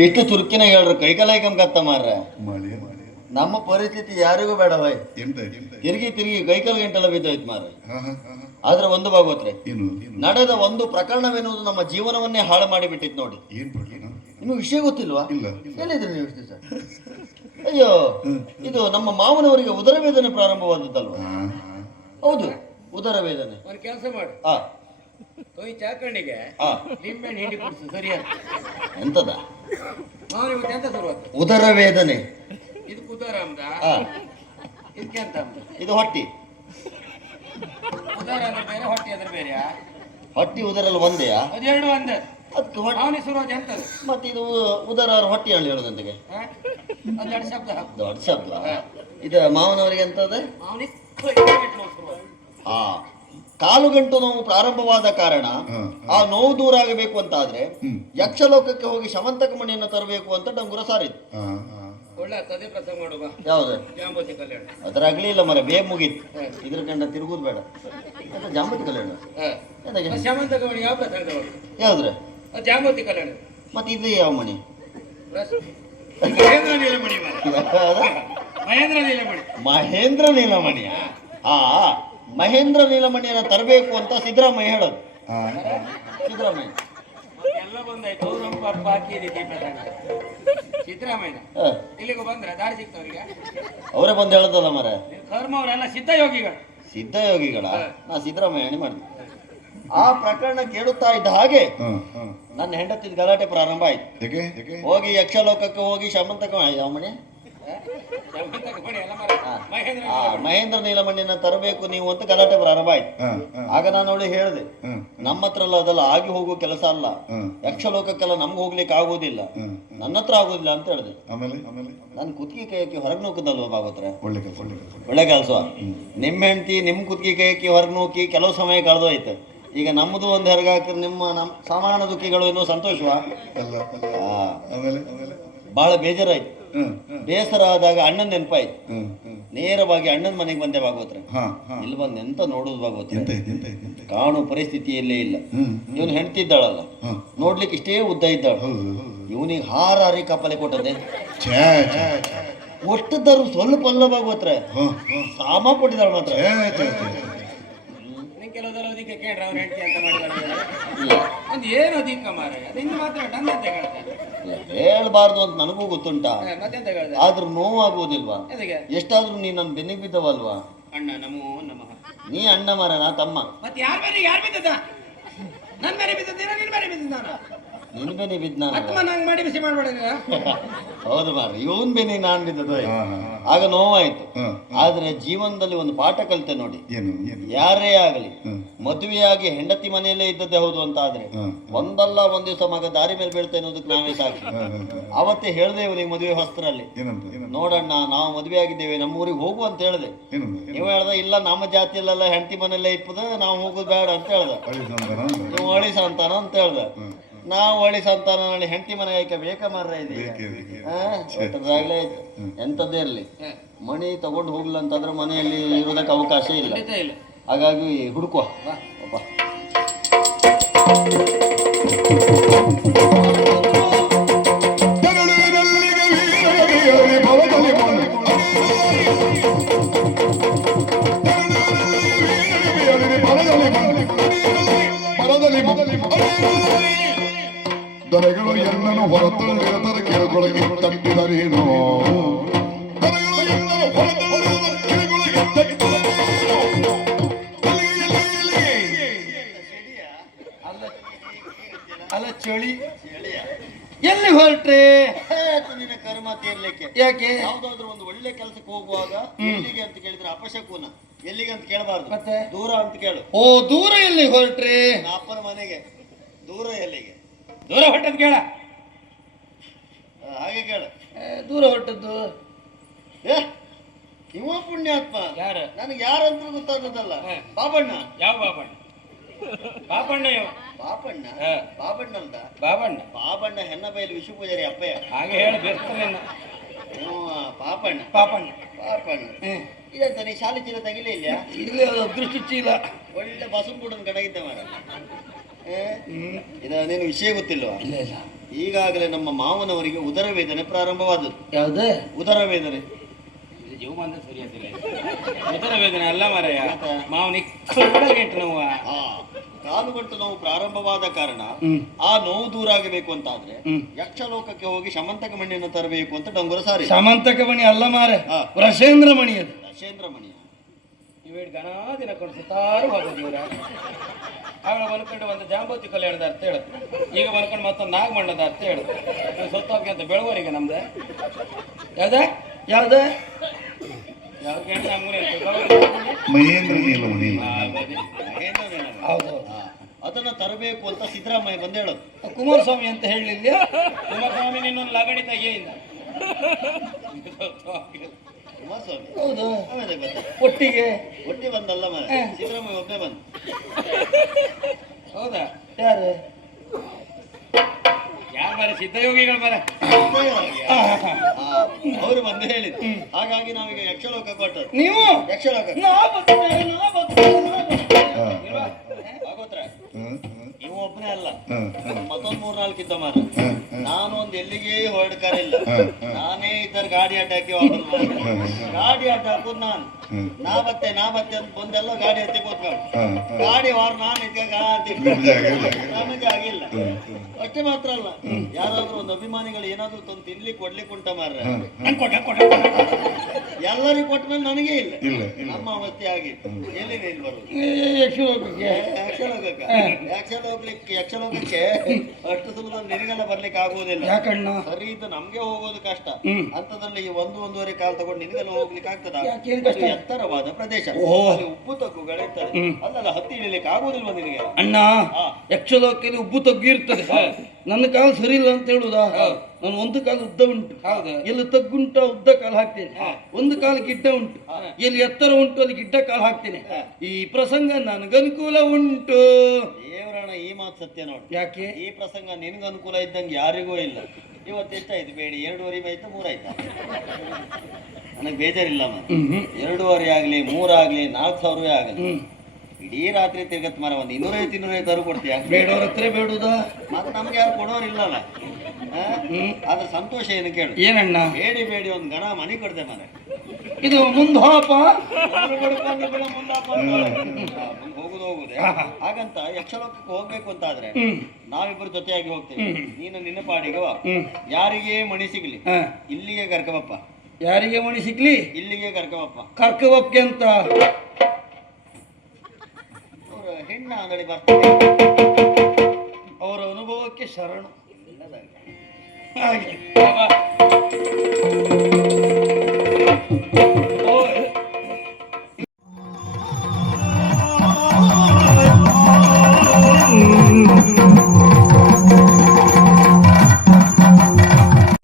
ಇಷ್ಟು ತುರ್ಕಿನ ಹೇಳ್ರು ಕೈಕಲೈಕಂ ಕತ್ತ ಮಾರ್ರೆ. ನಮ್ಮ ಪರಿಸ್ಥಿತಿ ಯಾರಿಗೂ ಬೇಡ ಬಾಯ್. ತಿರುಗಿ ಕೈಕಲ್ ಗಂಟೆಲ್ಲ ಬಿದ್ದೋಯ್ತು ಮಾರ್ರೆ. ಆದ್ರೆ ಒಂದು ಭಾಗವತ್ರೆ, ನಡೆದ ಒಂದು ಪ್ರಕರಣವೆನ್ನುವುದು ನಮ್ಮ ಜೀವನವನ್ನೇ ಹಾಳು ಮಾಡಿಬಿಟ್ಟಿತ್ತು ನೋಡಿ. ನಿಮಗೆ ವಿಷಯ ಗೊತ್ತಿಲ್ವಾ? ಹೇಳಿದ್ರಿ ನೀವು ಇಷ್ಟು ಸರ್. ಅಯ್ಯೋ, ಇದು ನಮ್ಮ ಮಾವನವರಿಗೆ ಉದರ ವೇದನೆ ಪ್ರಾರಂಭವಾದದ್ದಲ್ವಾ? ಹೌದು, ಉದರ ವೇದನೆ. ಒಂದು ಕೆಲಸ ಮಾಡು, ತೊಯ್ ಚಾಕಣಿಗೆ ನಿಂಬೆಹಣ್ಣು ಹಿಂಡಿ ಕುಡಿಸು, ಸರಿಯಾದ. ಎಂತದ ಮಾವನಿಗೆ ಎಂತ ಶುರುವಾತು? ಉದರ ವೇದನೆ. ಇದು ಉದರ ಅಂದ, ಇದಕ್ಕೆ ಅಂತ ಅಂದ. ಇದು ಹೊಟ್ಟಿ. ಉದರ ಅಂದ್ರೆ ಬೇರೆ, ಹೊಟ್ಟಿ ಅಂದ್ರೆ ಬೇರೆ. ಹೊಟ್ಟಿ ಉದರಲ್ಲ ಒಂದೇಯಾ? ಅದೆರಡು ಒಂದೇ. ಅದಕ್ಕೆ ಮಾವನಿಗೆ ಶುರುವಾತು ಎಂತದು? ಮತ್ತೆ ಇದು ಉದರ ಹೊಟ್ಟಿ ಹೇಳಿ ಹೇಳೋದಂತೆಗೆ ಅದೆರಡು ಶಬ್ದ. ದೊಡ್ಡ ಶಬ್ದ. ಇದು ಮಾವನವರಿಗೆ ಎಂತದ? ಮಾವನಿಗೆ ಕಾಲುಗಂಟು ನೋವು ಪ್ರಾರಂಭವಾದ ಕಾರಣ ಆ ನೋವು ದೂರ ಆಗಬೇಕು ಅಂತ ಆದ್ರೆ ಯಕ್ಷಲೋಕಕ್ಕೆ ಹೋಗಿ ಶಮಂತಕ ಮಣಿಯನ್ನು ತರಬೇಕು ಅಂತ ಡಂಗುರ ಸಾರಿತ್ತು. ಒಳ್ಳೆ ಅದೇ ಪ್ರಸಂಗ ಮಾಡುವ. ಯಾವ್ದು? ಜಾಂಬೂತಿ ಕಲ್ಯಾಣ. ಅದ್ರ ಆಗ್ಲಿಲ್ಲ ಮರ, ಬೇಗ ಮುಗೀತು. ಇದ್ರ ಕಂಡ ತಿರುಗುದು ಬೇಡ. ಜಾಂಬೂತಿ ಕಲ್ಯಾಣ ಶಮಂತಕ ಮಣಿ ಯಾವ ಪ್ರಸಂಗ? ಯಾವ್ದ್ರೆ? ಜಾಂಬೂತಿ ಕಲ್ಯಾಣ. ಮತ್ತೆ ಇದು ಯಾವ ಮಣಿ? ಮಹೇಂದ್ರ ನೀಲಮಣಿ. ಮಹೇಂದ್ರ ನೀಲಮಣಿ. ಮಹೇಂದ್ರ ನೀಲಮಣಿಯ? ಮಹೇಂದ್ರ ನೀಲಮಣಿಯನ್ನು ತರಬೇಕು ಅಂತ ಸಿದ್ದರಾಮಯ್ಯ ಹೇಳೋದು. ಸಿದ್ದರಾಮಯ್ಯ ಎಲ್ಲ ಬಂದಾಯ್ತು. ಸಿದ್ದರಾಮಯ್ಯ ಇಲ್ಲಿಗೂ ಬಂದ್ರೆ ದಾರಿ ಸಿಗ್ತವ್ರಿಗೆ? ಅವರೇ ಬಂದು ಹೇಳದಲ್ಲ ಮರ. ಕರ್ಮ ಅವರೆಲ್ಲ ಸಿದ್ಧಯೋಗಿಗಳು. ಸಿದ್ಧಯೋಗಿಗಳ? ನಾ ಸಿದ್ದರಾಮಯ್ಯ ಮಾಡ್ತೀನಿ. ಆ ಪ್ರಕರಣ ಕೇಳುತ್ತಾ ಇದ್ದ ಹಾಗೆ ನನ್ನ ಹೆಂಡತಿದ ಗಲಾಟೆ ಪ್ರಾರಂಭ ಆಯ್ತು. ಹೋಗಿ ಯಕ್ಷಲೋಕಕ್ಕೆ ಹೋಗಿ ಶಮಂತಕ ಯಾವ ಮಣಿ? ಮಹೇಂದ್ರ ನೀಲಮಣಿಯನ್ನ ತರಬೇಕು ನೀವು ಅಂತ ಗಲಾಟೆ ಪ್ರಾರಂಭ ಆಯ್ತು. ಆಗ ನಾನು ಅವಳಿಗೆ ಹೇಳಿದೆ, ನಮ್ಮ ಹತ್ರ ಅಲ್ಲ, ಅದೆಲ್ಲ ಆಗಿ ಹೋಗುವ ಕೆಲಸ ಅಲ್ಲ. ಯಕ್ಷಲೋಕಕ್ಕೆಲ್ಲ ನಮ್ಗೆ ಹೋಗ್ಲಿಕ್ಕೆ ಆಗುವುದಿಲ್ಲ, ನನ್ನ ಹತ್ರ ಆಗುದಿಲ್ಲ ಅಂತ ಹೇಳಿದೆ. ನಾನು ಕುತ್ತಿಗೆ ಕೈಯಕ್ಕೆ ಹೊರಗೆ ನೂಕದಲ್ವ ಭಾಗವತ್ರ? ಒಳ್ಳೆ ಕೆಲಸ. ನಿಮ್ಮ ಹೆಂಡತಿ ನಿಮ್ ಕುತ್ತಿಗೆ ಕೈಯಕ್ಕೆ ಹೊರಗೆ ನೂಕಿ ಕೆಲವು ಸಮಯ ಕಳೆದೋಯ್ತು. ಈಗ ನಮ್ಮದು ಒಂದು ಹೆರಗ ಹಾಕಿದ್ರೆ ನಮ್ಮ ಸಾಮಾನ್ಯ ದುಃಖಿಗಳು ಇನ್ನೂ ಸಂತೋಷವಾ? ಬಹಳ ಬೇಜಾರಾಯ್ತು. ಬೇಸರ ಆದಾಗ ಅಣ್ಣನ ನೆನಪಾಯ್ತು. ನೇರವಾಗಿ ಅಣ್ಣನ ಮನೆಗೆ ಬಂದೆ ಭಾಗವತ್ರ. ಇಲ್ಲಿ ಬಂದು ಎಂತ ನೋಡುದು ಭಾಗವತ್ರ, ಕಾಣು ಪರಿಸ್ಥಿತಿಯಲ್ಲೇ ಇಲ್ಲ. ಇವನು ಹೆಂಡ್ತಿದ್ದಾಳಲ್ಲ, ನೋಡ್ಲಿಕ್ಕೆ ಇಷ್ಟೇ ಉದ್ದ ಇದ್ದಾಳು. ಇವನಿಗೆ ಹಾರಾರಿ ಕಪ್ಪಲೆ ಕೊಟ್ಟದೆ. ಒಟ್ಟದರು ಸ್ವಲ್ಪ ಅಲ್ಲ ಭಾಗವತ್ರ, ಸಾಮ ಕೊಟ್ಟಿದ್ದಾಳು ಮಾತ್ರ. ಕೆಲವುದೆಲ್ಲ ಅದಕ್ಕೆ ಕೇಳ್ರ ಅವ್ರ ಹೆಂಡತಿ ಅಂತ ಮಾಡಿ ಏನು ಅಧಿಕ ಮಾರ ಮಾತ್ರ ಹೇಳ್ಬಾರ್ದು ಅಂತ ನನಗೂ ಗೊತ್ತುಂಟಾ, ಮತ್ತೆಂತ ಹೇಳ್ದೆ? ಆದ್ರೂ ನೋವಾಗುವುದಿಲ್ವಾ? ಎಷ್ಟಾದ್ರೂ ನೀ ನನ್ನ ಬೆನ್ನಿಗೆ ಬಿದ್ದವಲ್ವಾ? ಅಣ್ಣ ನಮೋ ನಮಃ. ನೀ ಅಣ್ಣ ಮಾರ, ನಾ ತಮ್ಮ. ಮತ್ತೆ ಯಾರು ಬಿದ್ದದ? ನನ್ ಮೇಲೆ ಬಿದ್ದಿದ್ದೀರಾ? ನಿನ್ ಮೇಲೆ ಬಿದ್ದ? ನಿನ್ ಬೆನ್ನಿ ಬಿದ್ದ ನಂಗೆ ಮಾಡಿ ಬಿಸಿ ಮಾಡ್ಬೇಡ. ಹೌದು ಮಾರ, ಇವನ್ ಬೆನ್ನಿ ನಾನ್ ಬಿದ್ದದ. ಆಗ ನೋವಾಯ್ತು. ಆದ್ರೆ ಜೀವನದಲ್ಲಿ ಒಂದು ಪಾಠ ಕಲಿತೆ ನೋಡಿ. ಯಾರೇ ಆಗಲಿ ಮದುವೆಯಾಗಿ ಹೆಂಡತಿ ಮನೆಯಲ್ಲೇ ಇದ್ದದ್ದೇ ಹೌದು ಅಂತ ಆದ್ರೆ ಒಂದಲ್ಲ ಒಂದ್ ದಿವಸ ಮಗ ದಾರಿ ಮೇಲೆ ಬೀಳ್ತಾ ಅನ್ನೋದಕ್ಕೆ ನಾವೇ ಸಾಕ್ಷಿ. ಅವತ್ತೇ ಹೇಳ್ದೆ ಇವನಿಗೆ ಮದುವೆ ಹೊಸ್ತರಲ್ಲಿ, ನೋಡಣ್ಣ ನಾವು ಮದುವೆ ಆಗಿದ್ದೇವೆ, ನಮ್ಮ ಊರಿಗೆ ಹೋಗು ಅಂತ ಹೇಳ್ದೆ. ನೀವು ಹೇಳ್ದ, ಇಲ್ಲ ನಮ್ಮ ಜಾತಿಯಲ್ಲೆಲ್ಲ ಹೆಂಡತಿ ಮನೆಯಲ್ಲೇ ಇಪ್ಪದ, ನಾವು ಹೋಗುದು ಬೇಡ ಅಂತ ಹೇಳ್ದ. ನೀವು ಒಳಿ ಸಂತಾನ ಅಂತ ಹೇಳ್ದ. ನಾವು ಒಳ್ಳೆ ಸಂತಾನ ನೋಡಿ ಹೆಂಡತಿ ಮನೆ ಆಯ್ಕೆ ಬೇಕ ಮಾರ್ರ ಇದೆ. ಆಗ್ಲೇ ಆಯ್ತು. ಎಂತದ್ದೇ ಇರ್ಲಿ, ಮಣಿ ತಗೊಂಡು ಹೋಗ್ಲಿಲ್ಲ ಅಂತಂದ್ರೆ ಮನೆಯಲ್ಲಿ ಇರೋದಕ್ಕೆ ಅವಕಾಶ ಇಲ್ಲ. ಹಾಗಾಗಿ ಹುಡುಕುವ. ದನಗಳು ಎಲ್ಲನೂ ಹೊರತಂದಿರದರ ಕೇಳುಗಳಿಗೆ ತಟ್ಟಿದರೇನೋ, ಅಲ್ಲ ಚಳಿ ಎಲ್ಲಿ ಹೊರಟ್ರೆ? ನಿನ್ನ ಕರ್ಮ ತೀರ್ಲಿಕ್ಕೆ. ಯಾಕೆ? ಯಾವ್ದಾದ್ರು ಒಂದು ಒಳ್ಳೆ ಕೆಲಸಕ್ಕೆ ಹೋಗುವಾಗ ಎಲ್ಲಿಗೆ ಅಂತ ಕೇಳಿದ್ರೆ ಅಪಶಕುನ. ಎಲ್ಲಿಗೆ ಅಂತ ಕೇಳಬಾರ್ದು, ಮತ್ತೆ ದೂರ ಅಂತ ಕೇಳು. ಓ, ದೂರ ಎಲ್ಲಿ ಹೊರಟ್ರೆ? ಅಪ್ಪನ ಮನೆಗೆ. ದೂರ ಎಲ್ಲಿಗೆ? ದೂರ ಹೊಟ್ಟದ್ ಕೇಳ. ಹಾಗೆ ಕೇಳ. ದೂರ ಹೊಟ್ಟದ್ದು ಇವ ಪುಣ್ಯಾತ್ಮ. ಯಾರ? ನನಗೆ ಯಾರಂತ ಗೊತ್ತಾಗದಲ್ಲ. ಬಾಬಣ್ಣ. ಯಾವ ಬಾಬಣ್ಣ? ಬಾಬಣ್ಣ ಯಾವ ಬಾಬಣ್ಣ? ಬಾಬಣ್ಣ ಅಂತ. ಬಾಬಣ್ಣ ಬಾಬಣ್ಣ ಹೆಣ್ಣ ಬೈಲು ವಿಶ್ವ ಪೂಜಾರಿ ಅಪ್ಪಯ್ಯ. ಹಾಗೆ ಹೇಳಿ ಬೇರ್ತಾರೆ. ಪಾಪಣ್ಣ. ಪಾಪಣ್ಣ ಪಾಪಣ್ಣ ಇದಂತ ನೀ ಶಾಲೆ ಚೀಲ ತೆಗಿಲೇ ಇಲ್ಲ ಇಲ್ಲಿ ಅದು ಅದೃಷ್ಟ ಚೀಲ. ಒಳ್ಳೆ ಬಸಂಬೂಡನ್ ಕಡೆಗಿದ್ದ ಮಾರ. ಇದ ನೀನು ವಿಷಯ ಗೊತ್ತಿಲ್ವಾ? ಇಲ್ಲ ಇಲ್ಲ. ಈಗಾಗಲೇ ನಮ್ಮ ಮಾವನವರಿಗೆ ಉದರ ವೇದನೆ ಪ್ರಾರಂಭವಾದದ್ದು. ಯಾವುದೇ ಉದರ ವೇದನೆ ಜೀವ ಬಂದ ಸರಿಯಾದಿಲ್ಲ. ಉದರ ವೇದನೆ ಅಲ್ಲ ಮಾರಾಯ, ಮಾವನಿಗೆ ಗಂಟು ನೋವು. ಆ ಕಾಲು ಗಂಟು ನೋವು ಪ್ರಾರಂಭವಾದ ಕಾರಣ ಆ ನೋವು ದೂರ ಆಗಬೇಕು ಅಂತ ಆದ್ರೆ ಯಕ್ಷಲೋಕಕ್ಕೆ ಹೋಗಿ ಶಮಂತಕ ಮಣಿಯನ್ನು ತರಬೇಕು ಅಂತ ಡಂಗುರ ಸಾರಿ. ಸಮಂತಕ ಮಣಿ ಅಲ್ಲ ಮಾರೆ, ವೃಷೇಂದ್ರ ಮಣಿ ಅದು. ದಶೇಂದ್ರ ಮಣಿಯ ಇವೇಡ್ ಗಣ ದಿನ ಕೊಂಡು ಸುತ್ತಾರು ಹೋಗೋದು ಇವ್ರ. ಆಗ ಬಂದ್ಕೊಂಡು ಒಂದು ಜಾಂಬೂತಿ ಕಲ್ಯಾಣದ ಅರ್ಥ ಹೇಳುತ್ತೆ, ಈಗ ಬಂದ್ಕೊಂಡು ಮತ್ತೊಂದು ನಾಗಮಣ್ಣದ ಅರ್ಥ ಹೇಳುತ್ತೆ. ಸೊತ್ತೋಗಿ ಅಂತ ಬೆಳವರಿಗೆ ನಮ್ದು ಯಾವ್ದ ಯಾವ್ದ ಯಾವ ಗಂಟೆ ನಮ್ಗೆ ಮಹೇಂದ್ರ ನೀಲಮಣಿ. ಹೌದು. ಅದನ್ನ ತರಬೇಕು ಅಂತ ಸಿದ್ದರಾಮಯ್ಯ ಬಂದು ಹೇಳೋದು. ಕುಮಾರಸ್ವಾಮಿ ಅಂತ ಹೇಳಲಿಲ್ಲ. ಕುಮಾರಸ್ವಾಮಿ ನಿನ್ನೊಂದು ಲಗಡಿ ತೆಗೆಯಿಂದ ಕುಮಾರಸ್ವಾಮಿ ಹೌದು. ಆಮೇಲೆ ಗೊತ್ತಾ ಒಟ್ಟಿಗೆ ಒಟ್ಟಿ ಬಂದಲ್ಲ ಮರ ಸಿದ್ದರಾಮಯ್ಯ ಒಬ್ಬನೇ ಬಂದು. ಹೌದಾ? ಯಾರು? ಯಾರು ಬರ ಸಿದ್ಧಯೋಗಿಗಳು ಬರ ಅವರು ಬಂದು ಹೇಳಿದ್ರು. ಹಾಗಾಗಿ ನಾವೀಗ ಯಕ್ಷಲೋಕ ಕೊಟ್ಟರು. ನೀವು ಯಕ್ಷಲೋಕ ನಾ ಬರ್ತೇನೆ, ನಾ ಬರ್ತೇನೆ. ಆಗೋತ್ರ ನೀವು ಒಬ್ಬನೇ ಅಲ್ಲ, ಮತ್ತೊಂದು 3-4 ಇದ್ದ ಮಾರ. ನಾನು ಒಂದು ಎಲ್ಲಿಗೆ ಹೊರಡ್ಕಾರಿಲ್ಲ. ನಾನೇ ಇದ್ದರೆ ಗಾಡಿ ಅಡ್ಡ ಹಾಕಿ ವಾಪಸ್ ಮಾಡಿ ಗಾಡಿ ಅಡ್ಡ ಹಾಕೋದು ನಾನು. ನಾ ಬತ್ತೆ ಅಂತ ಬಂದೆಲ್ಲ ಗಾಡಿ ಹತ್ತಿ ಕೂತ್ಕೊಂಡು ಗಾಡಿ ವಾರ ನಾನು ನಮಗೆ ಆಗಿಲ್ಲ. ಅಷ್ಟೇ ಮಾತ್ರ ಅಲ್ಲ, ಯಾರಾದ್ರೂ ಒಂದು ಅಭಿಮಾನಿಗಳು ಏನಾದ್ರು ತಂದು ತಿನ್ಲಿಕ್ಕೆ ಕೊಡ್ಲಿಕ್ಕೆ ಉಂಟ ಮಾರ್ರೆ, ಎಲ್ಲರಿಗೂ ಕೊಟ್ಮೇಲೆ ನನಗೆ ಇಲ್ಲ. ನಮ್ಮ ಅವಸ್ಥೆ ಆಗಿತ್ತು. ಎಲ್ಲಿ ನೀನು ಬರುದು? ಯಕ್ಷಲೋಕಕ್ಕೆ ಅಷ್ಟು ಸುಲಭ ನಿನಗೆಲ್ಲ ಬರ್ಲಿಕ್ಕೆ ಆಗುವುದಿಲ್ಲ. ಯಾಕಣ್ಣ? ಸರಿ ಇದು ನಮ್ಗೆ ಹೋಗೋದು ಕಷ್ಟ. ಅಂತದ್ರಲ್ಲಿ 1-1.5 ಕಾಲ ತಗೊಂಡು ನಿನಗೆಲ್ಲ ಹೋಗ್ಲಿಕ್ಕೆ ಆಗ್ತದ? ಎತ್ತರವಾದ ಪ್ರದೇಶ, ಅಲ್ಲಿ ಉಪ್ಪು ತಗ್ಗುಗಳಿರ್ತದೆ. ಅಲ್ಲಲ್ಲ ಹತ್ತಿ ಇಳಿಲಿಕ್ಕೆ ಆಗುವುದಿಲ್ವ ನಿನಗೆ? ಅಣ್ಣ, ಯಕ್ಷಲೋಕದಲ್ಲಿ ಉಬ್ಬು ತಗ್ಗು ಇರ್ತದೆ. ನನ್ನ ಕಾಲು ಸರಿ ಇಲ್ಲ ಅಂತ ಹೇಳುದಾ? ನಾನು ಒಂದು ಕಾಲು ಉದ್ದ ಉಂಟು, ಎಲ್ಲಿ ತಗ್ಗುಂಟ ಉದ್ದ ಕಾಲು ಹಾಕ್ತೇನೆ. ಒಂದು ಕಾಲು ಗಿಡ್ಡ ಉಂಟು, ಎಲ್ಲಿ ಎತ್ತರ ಉಂಟು ಅಲ್ಲಿ ಗಿಡ್ಡ ಕಾಲು ಹಾಕ್ತೇನೆ. ಈ ಪ್ರಸಂಗ ನನಗೆ ಅನುಕೂಲ ಉಂಟು. ದೇವರಣ ಈ ಮಾತು ಸತ್ಯ ನೋಡಿ. ಯಾಕೆ? ಈ ಪ್ರಸಂಗ ನಿನ್ಗೆ ಅನುಕೂಲ ಇದ್ದಂಗೆ ಯಾರಿಗೂ ಇಲ್ಲ. ಇವತ್ತು ಎಷ್ಟಾಯ್ತು ಬೇಡಿ? 2.5 ಆಯ್ತಾ 3 ಆಯ್ತಾ? ನನಗೆ ಬೇಜಾರಿಲ್ಲ ಮಾ. 2.5 ಆಗ್ಲಿ 3 ಆಗ್ಲಿ 4,000 ಆಗಲಿ ಇಡೀ ರಾತ್ರಿ ತಿರ್ಗತ್ ಮರ ಒಂದು 250 ತರು ಕೊಡ್ತೀಯ? ಬೇಡವ್ರ ಹತ್ರ ಬೇಡುದಾ? ಮತ್ತೆ ನಮ್ಗೆ ಯಾರು ಕೊಡೋರಿಲ್ಲಲ್ಲ. ಆದ್ರೆ ಸಂತೋಷ ಏನು ಕೇಳು. ಏನಣ್ಣ? ಬೇಡಿ ಒಂದು ಗಣ ಮನಿ ಕೊಡ್ತೆ ಮನೆ. ಇದು ಮುಂದಾಪ ಹೋಗುದೇ. ಹಾಗಂತ ಯಕ್ಷಲೋಕಕ್ಕೆ ಹೋಗ್ಬೇಕು ಅಂತ ಆದ್ರೆ ನಾವಿಬ್ಬರು ಜೊತೆಯಾಗಿ ಹೋಗ್ತೇವೆ. ನೀನು ನಿನ್ನ ಪಾಡಿಗೆ ಬಾ. ಯಾರಿಗೆ ಮಣಿ ಸಿಗ್ಲಿ ಇಲ್ಲಿಗೆ ಕರ್ಕಬಪ್ಪ. ಯಾರಿಗೆ ಮಣಿ ಸಿಗ್ಲಿ ಇಲ್ಲಿಗೆ ಕರ್ಕಬಪ್ಪ. ಕರ್ಕಬಪ್ಪೆ ಅಂತ ಹೆಣ್ಣ ಅಂಗಡಿ ಬರ್ತಾರೆ. ಅವರ ಅನುಭವಕ್ಕೆ ಶರಣು. ಹಾಗೆ